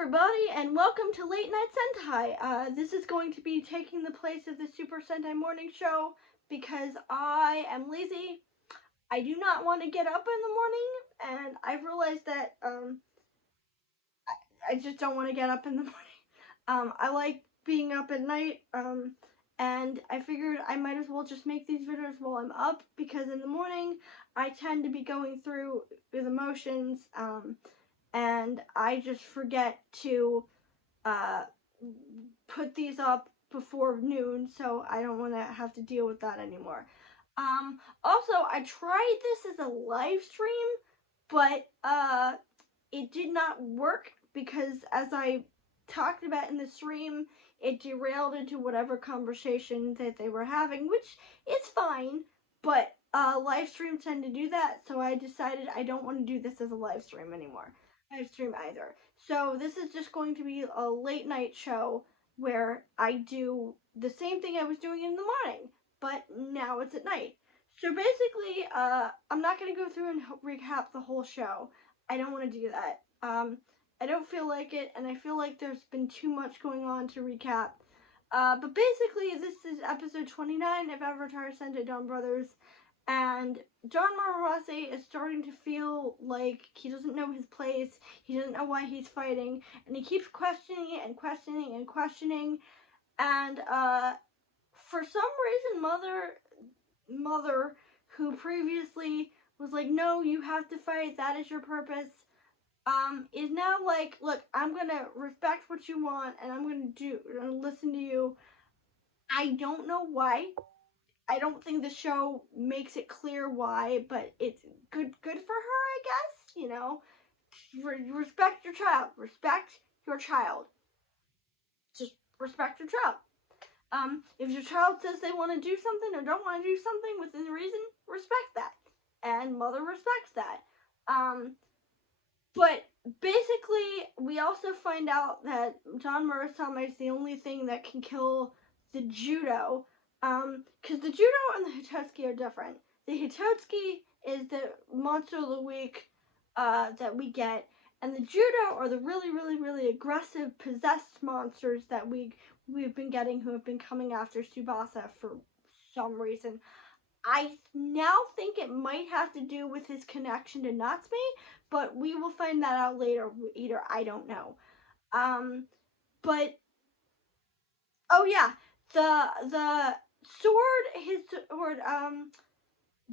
everybody, and welcome to Late Night Sentai. This is going to be taking the place of the Super Sentai Morning Show because I am lazy. I do not want to get up in the morning, and I've realized that I just don't want to get up in the morning. I like being up at night, and I figured I might as well just make these videos while I'm up because in the morning I tend to be going through the motions, and I just forget to put these up before noon, so I don't want to have to deal with that anymore. Also, I tried this as a live stream, but it did not work because as I talked about in the stream, it derailed into whatever conversation that they were having, which is fine, but live streams tend to do that, so I decided I don't want to do this as a live stream anymore. Live stream either. So this is just going to be a late night show where I do the same thing I was doing in the morning, but now it's at night. So basically, I'm not going to go through and recap the whole show. I don't want to do that. I don't feel like it, and I feel like there's been too much going on to recap. But basically, this is episode 29 of Avataro Sentai Donbrothers, and John Maruase is starting to feel like he doesn't know his place, he doesn't know why he's fighting, and he keeps questioning it and questioning and questioning, and for some reason Mother, who previously was like, no, you have to fight, that is your purpose, is now like, look, I'm gonna respect what you want, and I'm gonna listen to you. I don't know why. I don't think the show makes it clear why, but it's good for her, I guess, you know. Respect your child. Respect your child. Just respect your child. If your child says they want to do something or don't want to do something within reason, respect that. And Mother respects that. But basically, we also find out that John Murasame is the only thing that can kill the Judo. Because the Judo and the Hitotsuki are different. The Hitotsuki is the monster of the week that we get, and the Judo are the really aggressive, possessed monsters that we've been getting, who have been coming after Tsubasa for some reason. I now think it might have to do with his connection to Natsume, but we will find that out later. Either I don't know. But oh yeah, the sword, his sword,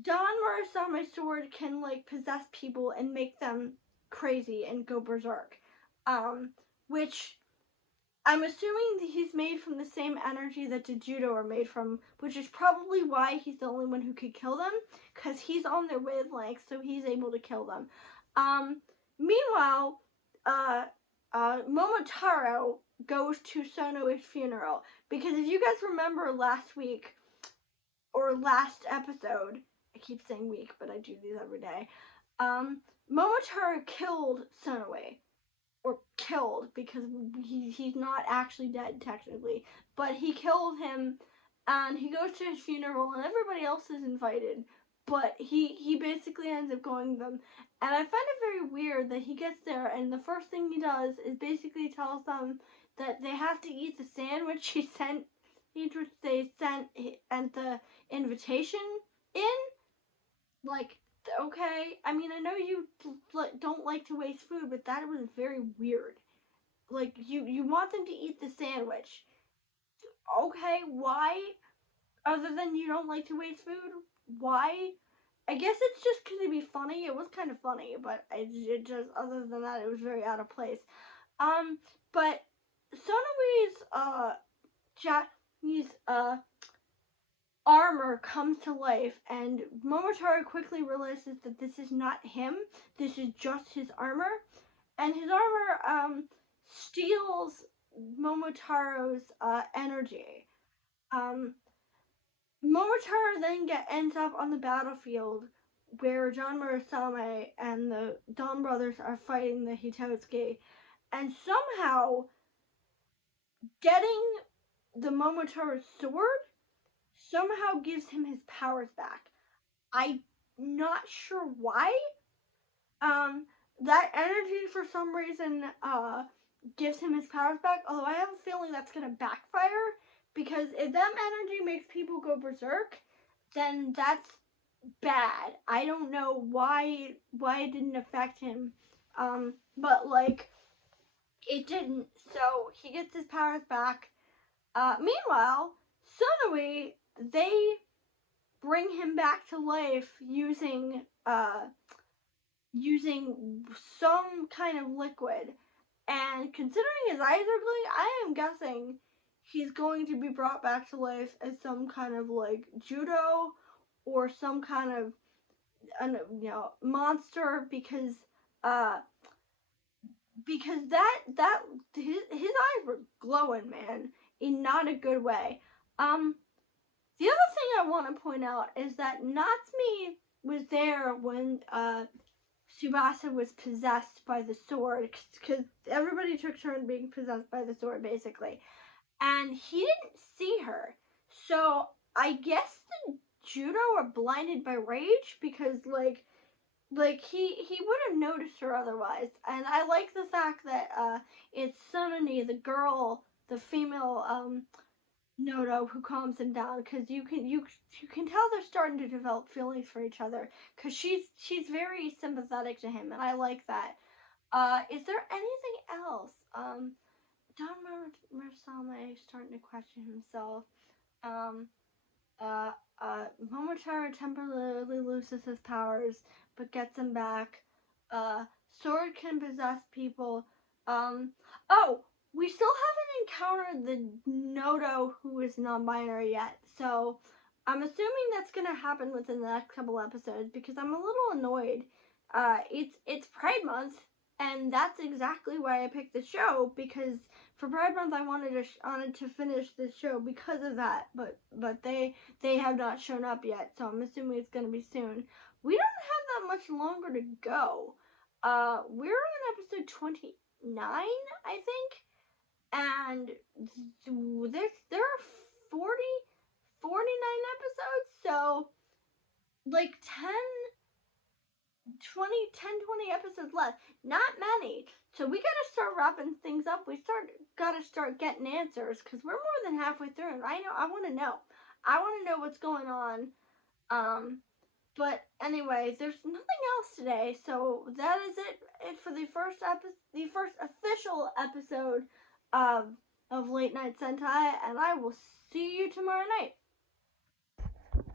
Don Murasame's sword can like possess people and make them crazy and go berserk. Which I'm assuming that he's made from the same energy that the Judo are made from, which is probably why he's the only one who could kill them, because he's on their wavelength, so he's able to kill them. Meanwhile, Momotaro goes to Sonoe's funeral, because if you guys remember last week, or last episode, I keep saying week, but I do these every day, Momotaro killed Sonoe. Or killed, because he's not actually dead technically, but he killed him, and he goes to his funeral, and everybody else is invited, but he basically ends up going with them, and I find it very weird that he gets there, and the first thing he does is basically tells them that they have to eat the sandwich they sent at the invitation in, like, okay, I mean, I know you don't like to waste food, but that was very weird. Like, you want them to eat the sandwich. Okay, why? Other than you don't like to waste food? Why? I guess it's just because it'd be funny. It was kind of funny, but it just, other than that, it was very out of place. But Sonoe's, Japanese, armor comes to life, and Momotaro quickly realizes that this is not him, this is just his armor, and his armor steals Momotaro's energy. Momotaro then ends up on the battlefield where John Murasame and the Donbrothers are fighting the Hitotsuki, and somehow getting the Momotaro sword somehow gives him his powers back. I'm not sure why. That energy for some reason gives him his powers back, although I have a feeling that's going to backfire, because if that energy makes people go berserk, then that's bad. I don't know why it didn't affect him, but like it didn't. So he gets his powers back. Meanwhile, Sunui, they bring him back to life using some kind of liquid. And considering his eyes are glowing, I am guessing he's going to be brought back to life as some kind of like judo or some kind of monster, because that his eyes were glowing, man, in not a good way. The other thing I want to point out is that Natsume was there when Tsubasa was possessed by the sword, because everybody took turn being possessed by the sword, basically. And he didn't see her. So I guess the judo are blinded by rage, because like he would have noticed her otherwise. And I like the fact that it's Sunani, the girl, the female Noto, who calms him down, because you can tell they're starting to develop feelings for each other, because she's very sympathetic to him, and I like that. Is there anything else? Don Marsame starting to question himself. Momotaro temporarily loses his powers, but gets them back. Sword can possess people. Oh, we still haven't encountered the Noto who is non-binary yet, so I'm assuming that's gonna happen within the next couple episodes, because I'm a little annoyed. It's Pride Month, and that's exactly why I picked the show, because for Pride Month I wanted to finish this show because of that, but they have not shown up yet, so I'm assuming it's gonna be soon. We don't have that much longer to go. We're on episode 29, I think, and there are 49 episodes, so like 20 episodes left. Not many. So we gotta start wrapping things up. Gotta start getting answers, because we're more than halfway through, and I want to know. I want to know what's going on. But anyway, there's nothing else today, so that is it for the first official episode of Late Night Sentai, and I will see you tomorrow night.